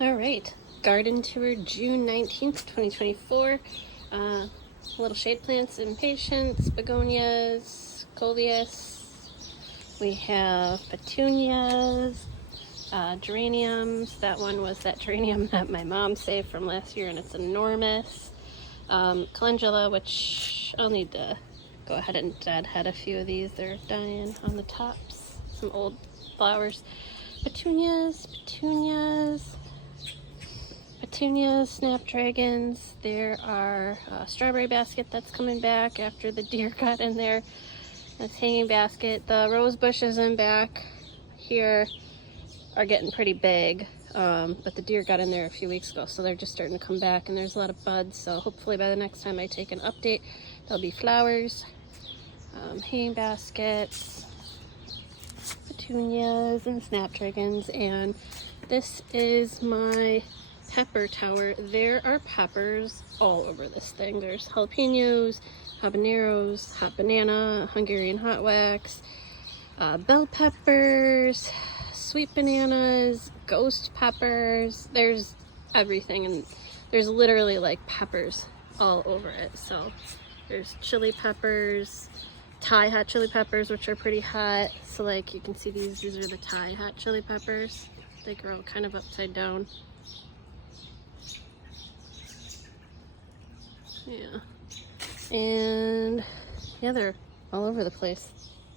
All right, garden tour June 19th, 2024. Little shade plants, impatiens, begonias, coleus. We have petunias, geraniums. That one was that geranium that my mom saved from last year, and it's enormous. Calendula, which I'll need to go ahead and deadhead a few of these. They're dying on the tops. Some old flowers. Petunias, snapdragons. There are a strawberry basket that's coming back after the deer got in there. That's hanging basket. The rose bushes in back here are getting pretty big, but the deer got in there a few weeks ago, so they're just starting to come back, and there's a lot of buds, so hopefully by the next time I take an update there'll be flowers. Hanging baskets, petunias, and snapdragons. And this is my pepper tower. There are peppers all over this thing. There's jalapenos, habaneros, hot banana, Hungarian hot wax, bell peppers, sweet bananas, ghost peppers. There's everything, and there's literally like peppers all over it. So there's chili peppers, Thai hot chili peppers, which are pretty hot. So like you can see these are the Thai hot chili peppers. They grow kind of upside down. Yeah, and yeah, they're all over the place.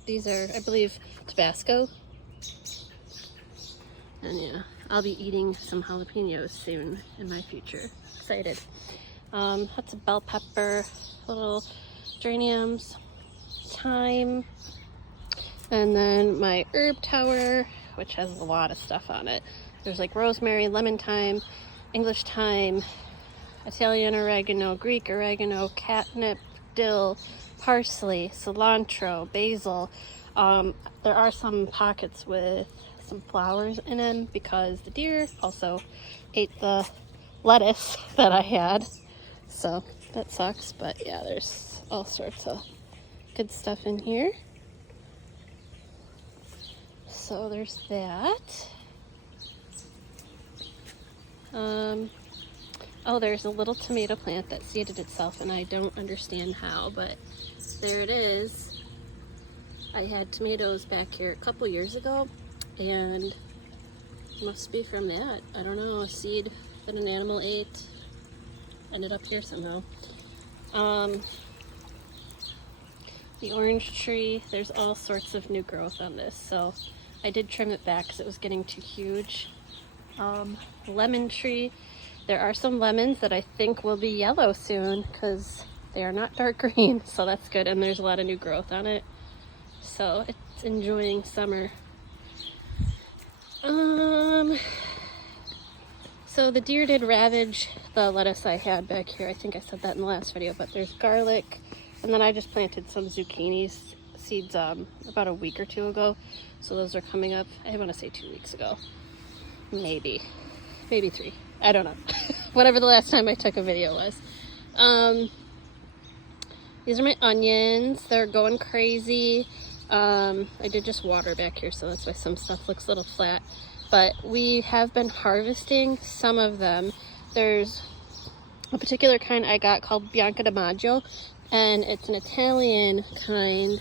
These are, I believe, Tabasco. And yeah, I'll be eating some jalapenos soon in my future. Excited. Lots of bell pepper, little geraniums, thyme, and then my herb tower, which has a lot of stuff on it. There's like rosemary, lemon thyme, English thyme, Italian oregano, Greek oregano, catnip, dill, parsley, cilantro, basil. There are some pockets with some flowers in them because the deer also ate the lettuce that I had. So that sucks, but yeah, there's all sorts of good stuff in here. So there's that. Oh, there's a little tomato plant that seeded itself, and I don't understand how, but there it is. I had tomatoes back here a couple years ago, and it must be from that. I don't know, a seed that an animal ate ended up here somehow. The orange tree, there's all sorts of new growth on this, so I did trim it back because it was getting too huge. Lemon tree, there are some lemons that I think will be yellow soon because they are not dark green, so that's good, and there's a lot of new growth on it, so it's enjoying summer. So the deer did ravage the lettuce I had back here. I think I said that in the last video, but there's garlic, and then I just planted some zucchini seeds about a week or two ago, so those are coming up. I want to say 2 weeks ago, maybe 3, I don't know. Whatever the last time I took a video was. These are my onions. They're going crazy. I did just water back here, so that's why some stuff looks a little flat, but we have been harvesting some of them. There's a particular kind I got called Bianca di Maggio, and it's an Italian kind. You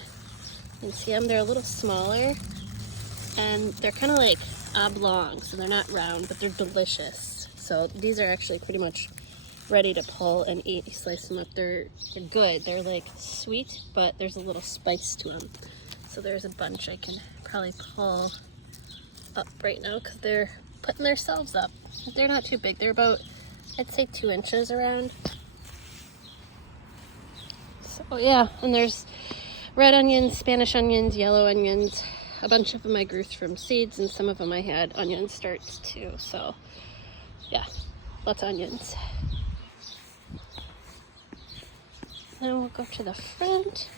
can see them, they're a little smaller, and they're kind of like oblong, so they're not round, but they're delicious. So these are actually pretty much ready to pull and eat. You slice them up, they're good. They're like sweet, but there's a little spice to them. So there's a bunch I can probably pull up right now because they're putting themselves up. They're not too big. They're about, I'd say, 2 inches around. So yeah, and there's red onions, Spanish onions, yellow onions. A bunch of them I grew from seeds, and some of them I had onion starts too. So yeah, lots of onions. Then we'll go to the front.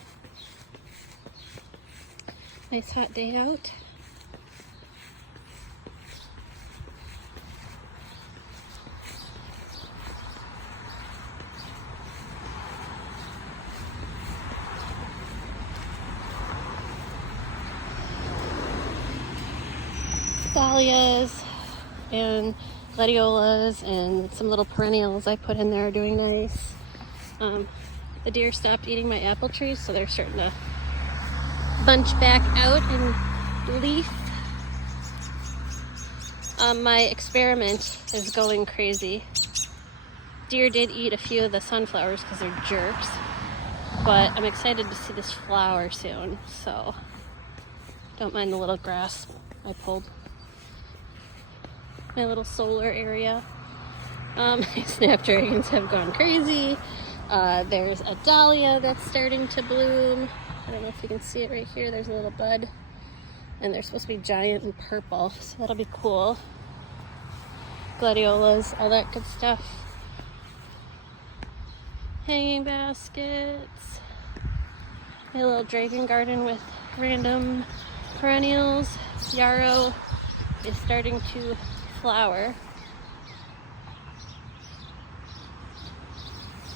Nice hot day out. Dahlias and Gladiolas and some little perennials I put in there are doing nice. The deer stopped eating my apple trees, so they're starting to bunch back out and leaf. My experiment is going crazy. Deer did eat a few of the sunflowers because they're jerks, but I'm excited to see this flower soon, so don't mind the little grass I pulled. My little solar area. My snapdragons have gone crazy. There's a dahlia that's starting to bloom. I don't know if you can see it right here. There's a little bud. And they're supposed to be giant and purple, so that'll be cool. Gladiolas, all that good stuff. Hanging baskets. My little dragon garden with random perennials. Yarrow is starting to flower.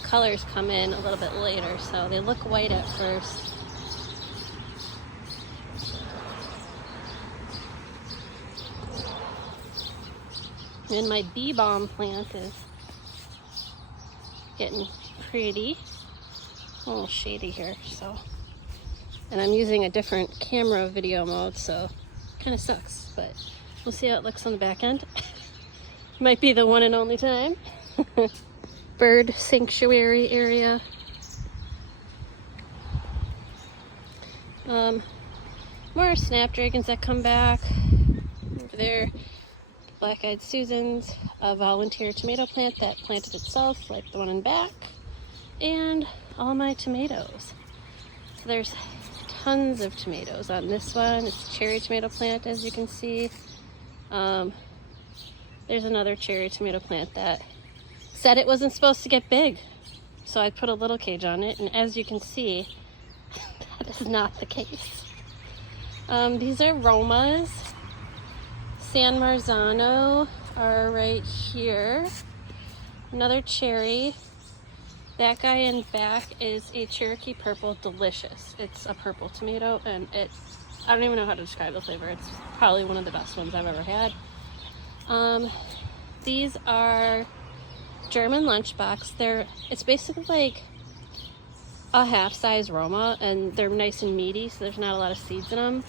Colors come in a little bit later, so they look white at first. And my bee balm plant is getting pretty. A little shady here, so. And I'm using a different camera video mode, so kind of sucks, but we'll see how it looks on the back end. Might be the one and only time. Bird sanctuary area. More snapdragons that come back. Over there, Black-Eyed Susans, a volunteer tomato plant that planted itself, like the one in back, and all my tomatoes. So there's tons of tomatoes on this one. It's a cherry tomato plant, as you can see. There's another cherry tomato plant that said it wasn't supposed to get big, so I put a little cage on it, and as you can see, that is not the case. These are Romas. San Marzano are right here. Another cherry. That guy in back is a Cherokee Purple Delicious. It's a purple tomato, and I don't even know how to describe the flavor. It's probably one of the best ones I've ever had. These are German lunchbox. It's basically like a half-size Roma, and they're nice and meaty, so there's not a lot of seeds in them.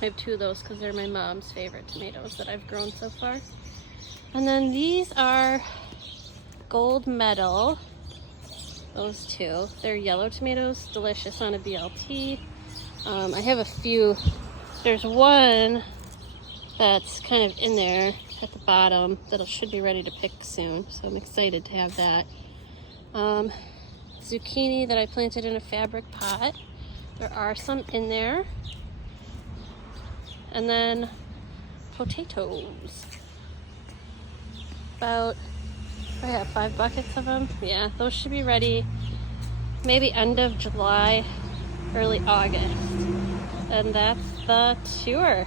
I have two of those because they're my mom's favorite tomatoes that I've grown so far. And then these are Gold Medal. Those two. They're yellow tomatoes, delicious on a BLT. I have a few. There's one that's kind of in there at the bottom that should be ready to pick soon, so I'm excited to have that. Zucchini that I planted in a fabric pot. There are some in there. And then potatoes. About, I have 5 buckets of them. Yeah, those should be ready maybe end of July, early August. And that's the tour.